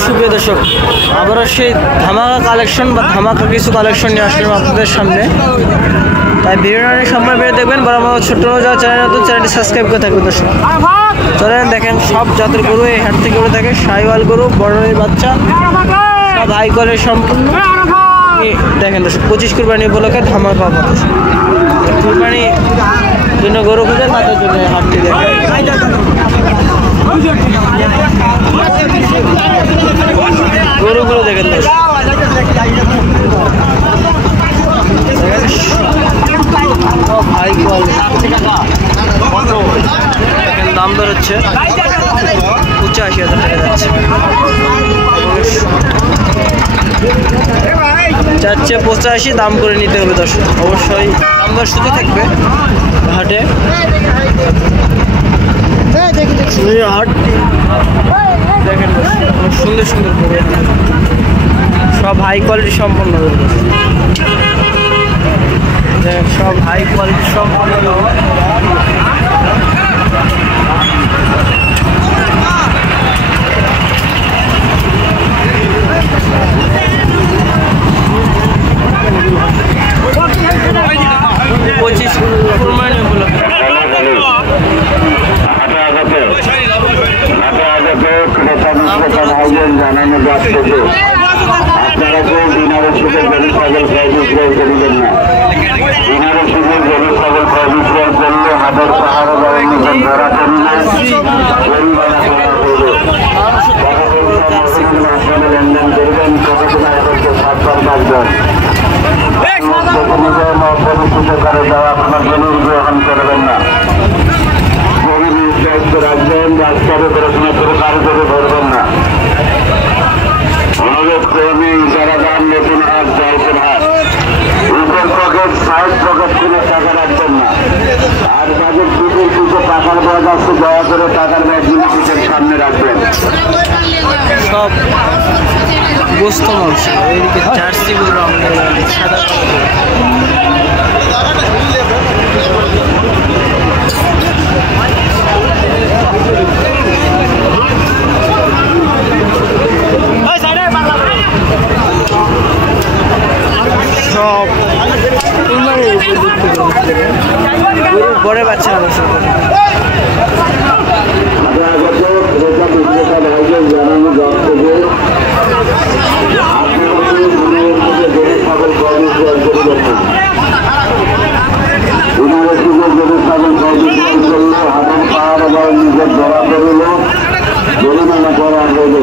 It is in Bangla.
সুপ্রিয় দর্শক, আবারও সেই ধামাকা কালেকশন বা ধামাকা কিছু কালেকশন নিয়ে আসলাম আপনাদের সামনে। তাই ভিডিওটা অনেক সম্পূর্ণ ভিডিও দেখবেন। বরাবর ছোট্ট যাওয়া চ্যানেল নতুন, চ্যানেলটি সাবস্ক্রাইব করে থাকবেন দর্শক। চলেন দেখেন সব জাতের গরু এই হাট থেকে গরু থাকে। সাইওয়াল গরু, বড়ের বাচ্চা, সব হাই কোয়ালিটির সম্পূর্ণ দেখেন দর্শক। 25 কুরবানি উপলক্ষে ধামাকা পাবো কুরবানি জন্য গরু খুঁজে তাদের জন্য হাটটি দেখেন। গরুগুলো দেখেন সব হাই কোয়ালিটি। দেখেন দাম দর হচ্ছে 85,000 টাকা যাচ্ছে। যাচ্ছে 85 দাম করে নিতে হবে দর্শক। অবশ্যই দাম দর শুধু থাকবে হাটে। হাটটি দেখেন সুন্দর সুন্দর করে সব হাই কোয়ালিটি সম্পন্ন করবে। সব হাই কোয়ালিটি সম্পন্ন। জানানো যাচ্ছে যে আপনারা কেউ দিনারে সুখের গরু ছাগল ক্রয় বিক্রয় করিবেন না। দিনারে সুখের গরু ছাগল ক্রয় বিক্রয় করলে হাতের পাহাড়ে বাড়ির নিকট ধরা করিলে জরিমানা করা হইবে। আপনারা লেনদেন করবেন, প্রতিদিন আয়করকে 7 বার কাটবেন। করে দেওয়া আপনার জন্য গ্রহণ করবেন না। গরিব দায়িত্ব রাখবেন, রাজকারে পড়াশোনা করে কারো করে ধরবেন না। অনুরোধ কর্মী যারা দাম নতুন হাট জয়পুর হাট উপর পকেট সাইড পকেট খুলে টাকা রাখবেন না। আর যাদের পিঠের পিঠে টাকার ব্যাগ আছে দয়া করে টাকার ব্যাগ গুলি পিঠের সামনে রাখবেন। সব গোস্ত মাংস, এইদিকে জার্সি গরু সাদা সব বড় বাচ্চা জানানো যাচ্ছে যে হাতের পাহাড় নিজের ধরা করল জরিমানা করা হবে।